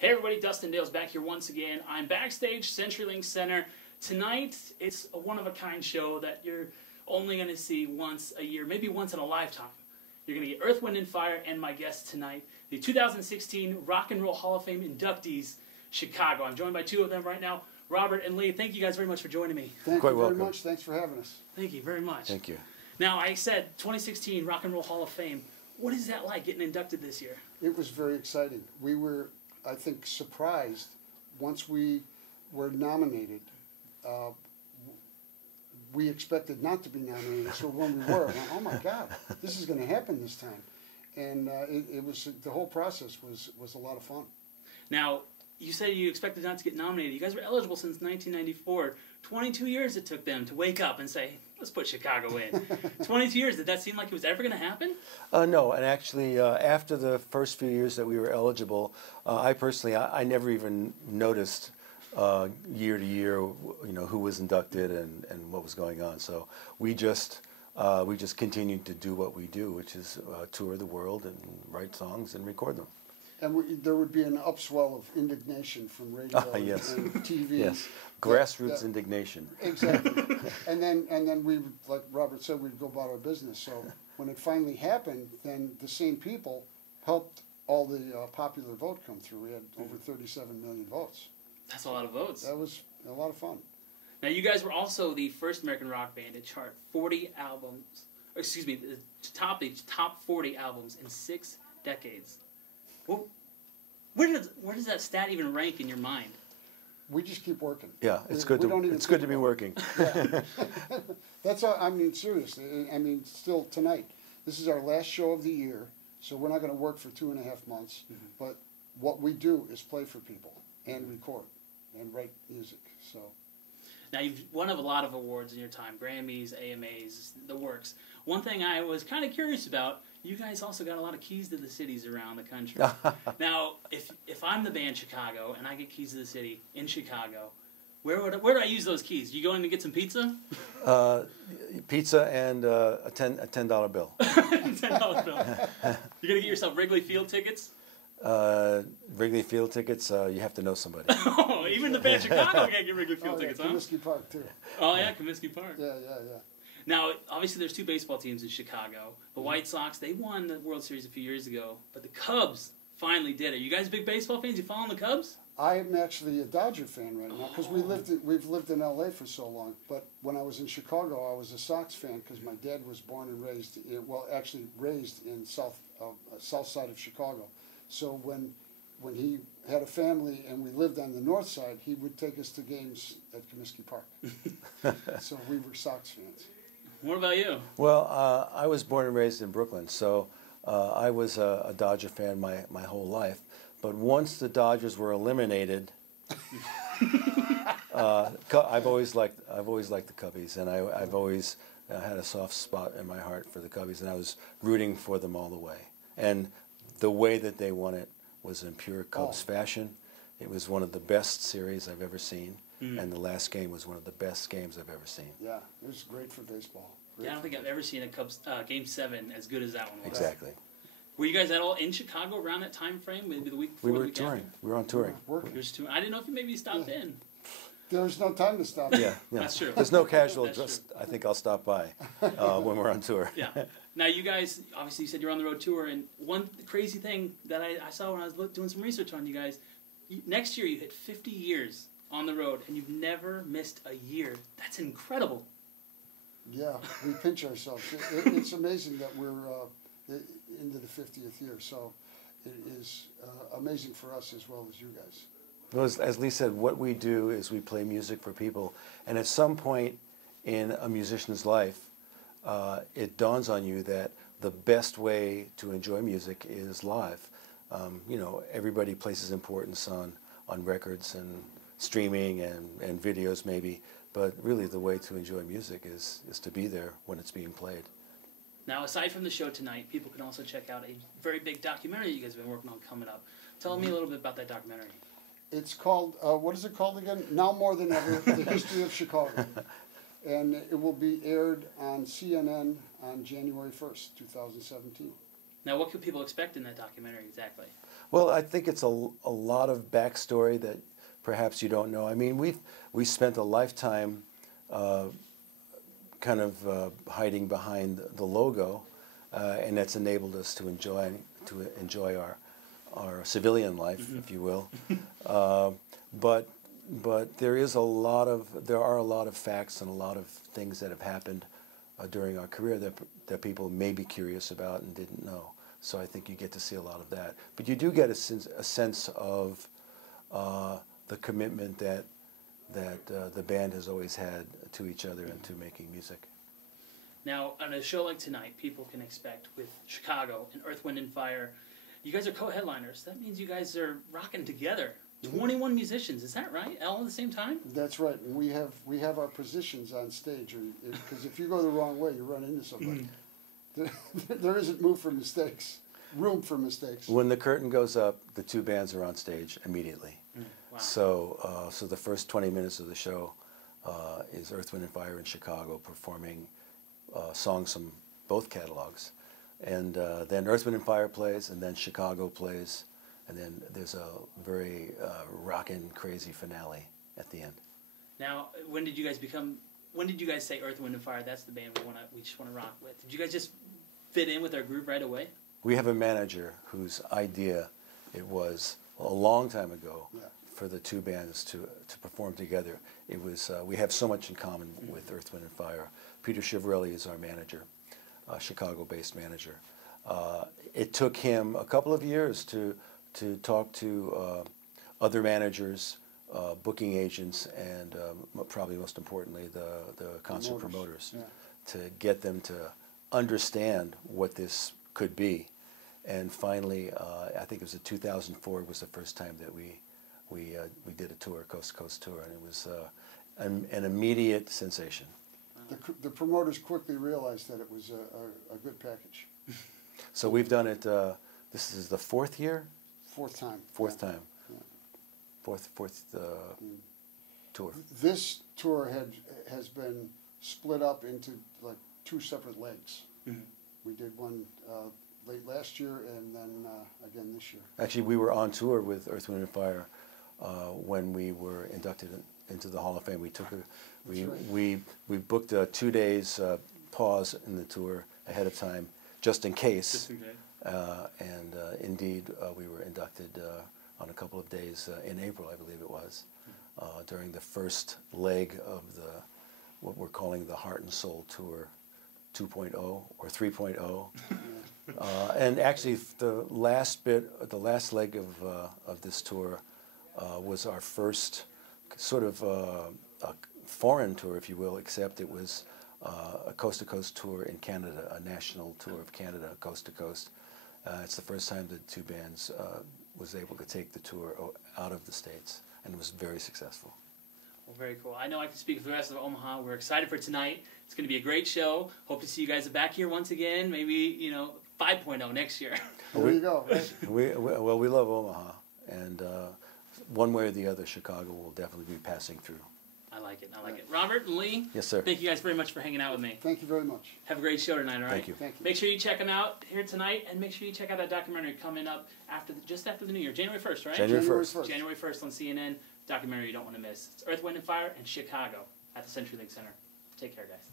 Hey everybody, Dustin Dales back here once again. I'm backstage, CenturyLink Center. Tonight, it's a one-of-a-kind show that you're only going to see once a year, maybe once in a lifetime. You're going to get Earth, Wind, and Fire and my guests tonight, the 2016 Rock and Roll Hall of Fame inductees, Chicago. I'm joined by two of them right now, Robert and Lee. Thank you guys very much for joining me. Thank you very much. Thanks for having us. Thank you very much. Thank you. Now, I said 2016 Rock and Roll Hall of Fame. What is that like, getting inducted this year? It was very exciting. We were, I think, surprised once we were nominated. We expected not to be nominated, so when we were, I went, oh my God, this is going to happen this time. And it was, the whole process was a lot of fun. Now, you said you expected not to get nominated. You guys were eligible since 1994. 22 years it took them to wake up and say, let's put Chicago in. 22 years, did that seem like it was ever going to happen? No, and actually, after the first few years that we were eligible, I personally, I never even noticed year to year, you know, who was inducted and what was going on. So we just continued to do what we do, which is tour the world and write songs and record them. And there would be an upswell of indignation from radio yes. and TV. Yes, grassroots indignation. Exactly. and then we, like Robert said, we'd go about our business. So when it finally happened, then the same people helped all the popular vote come through. We had over 37 million votes. That's a lot of votes. That was a lot of fun. Now, you guys were also the first American rock band to chart 40 albums, or excuse me, to top the top 40 albums in 6 decades. Well, where does that stat even rank in your mind? We just keep working. Yeah, it's good to be working. Yeah. That's all, I mean, seriously. I mean, still tonight. This is our last show of the year, so we're not going to work for 2.5 months. Mm-hmm. But what we do is play for people and record and write music. So. Now, you've won a lot of awards in your time, Grammys, AMAs, the works. One thing I was kind of curious about, you guys also got a lot of keys to the cities around the country. Now, if I'm the band Chicago and I get keys to the city in Chicago, where do I use those keys? You go in to get some pizza? Pizza and a $10 bill. $10 bill. You're going to get yourself Wrigley Field tickets? Wrigley Field tickets, you have to know somebody. Oh, even the band Chicago can't get Wrigley Field tickets, huh? Comiskey Park, too. Oh, yeah, Comiskey Park. Yeah. Now, obviously, there's 2 baseball teams in Chicago. The White Sox, they won the World Series a few years ago, but the Cubs finally did it. You guys big baseball fans? You following the Cubs? I am actually a Dodger fan right now because we've lived in L.A. for so long. But when I was in Chicago, I was a Sox fan because my dad was born and raised, actually raised in south side of Chicago. So when he had a family and we lived on the north side, he would take us to games at Comiskey Park. So we were Sox fans. What about you? Well, I was born and raised in Brooklyn, so I was a Dodger fan my whole life. But once the Dodgers were eliminated, I've always liked the Cubbies, and I've always had a soft spot in my heart for the Cubbies, and I was rooting for them all the way. And the way that they won it was in pure Cubs fashion. It was one of the best series I've ever seen. And the last game was one of the best games I've ever seen. Yeah, it was great for baseball. I don't think I've ever seen a Cubs Game 7 as good as that one was. Exactly. Were you guys at all in Chicago around that time frame? Maybe the week before? We were touring. We were on touring. Working. I didn't know if you maybe stopped in. There was no time to stop. Yeah. That's true. There's no casual. Just I think I'll stop by when we're on tour. Yeah. Now you guys, obviously, you said you're on the road tour, and one crazy thing that I saw when I was doing some research on you guys, next year you hit 50 years on the road, and you've never missed a year. That's incredible. Yeah, we pinch ourselves. It's amazing that we're into the 50th year, so it is amazing for us as well as you guys. Well, as Lee said, what we do is we play music for people, and at some point in a musician's life, it dawns on you that the best way to enjoy music is live. You know, everybody places importance on records and streaming and videos maybe, but really the way to enjoy music is to be there when it's being played. Now, aside from the show tonight, people can also check out a very big documentary you guys have been working on coming up. Tell me a little bit about that documentary. It's called, what is it called again? Now More Than Ever, The History of Chicago. And it will be aired on CNN on January 1st, 2017. Now, what could people expect in that documentary exactly? Well, I think it's a lot of backstory that perhaps you don't know. I mean, we spent a lifetime kind of hiding behind the logo, and that's enabled us to enjoy our civilian life, if you will. But there are a lot of facts and a lot of things that have happened during our career that people may be curious about and didn't know. So I think you get to see a lot of that. But you do get a sense of the commitment that the band has always had to each other and to making music. Now, on a show like tonight, people can expect with Chicago and Earth, Wind & Fire, you guys are co-headliners. That means you guys are rocking together. 21 musicians, is that right? All at the same time? That's right. And we have our positions on stage, because if you go the wrong way, you run into somebody. There isn't room for mistakes. When the curtain goes up, the two bands are on stage immediately. Wow. So the first 20 minutes of the show is Earth, Wind & Fire in Chicago performing songs from both catalogs. And then Earth, Wind & Fire plays, and then Chicago plays, and then there's a very rockin', crazy finale at the end. Now, when did you guys say Earth, Wind & Fire, that's the band we just want to rock with? Did you guys just fit in with our group right away? We have a manager whose idea it was a long time ago for the two bands to perform together. It was we have so much in common with Earth, Wind & Fire. Peter Chiavarelli is our manager, Chicago-based manager. It took him a couple of years to talk to other managers, booking agents, and probably most importantly the concert promoters to get them to understand what this could be. And finally, I think it was in 2004 was the first time that we did a tour, coast to coast tour, and it was an immediate sensation. The promoters quickly realized that it was a good package. So we've done it. This is the fourth year. Fourth time. Fourth time. Yeah. Fourth tour. This tour has been split up into like two separate legs. We did one late last year and then again this year. Actually, we were on tour with Earth, Wind & Fire when we were inducted into the Hall of Fame. We booked a 2 days pause in the tour ahead of time, just in case. And indeed, we were inducted on a couple of days in April, I believe it was, during the first leg of what we're calling the Heart and Soul Tour 2.0 or 3.0. And actually, the last leg of this tour was our first sort of a foreign tour, if you will, except it was a coast-to-coast tour in Canada, a national tour of Canada, coast to coast. It's the first time the two bands was able to take the tour out of the States, and it was very successful. Well, very cool. I know I can speak for the rest of Omaha. We're excited for tonight. It's going to be a great show. Hope to see you guys back here once again. Maybe 5.0 next year. There you go. We love Omaha, and one way or the other, Chicago will definitely be passing through. I like it. Robert and Lee. Yes, sir. Thank you guys very much for hanging out with me. Thank you very much. Have a great show tonight. All right. Thank you. Make sure you check them out here tonight, and make sure you check out that documentary coming up just after the New Year, January 1st, right? January 1st. January 1st on CNN. Documentary you don't want to miss. It's Earth, Wind & Fire in Chicago at the CenturyLink Center. Take care, guys.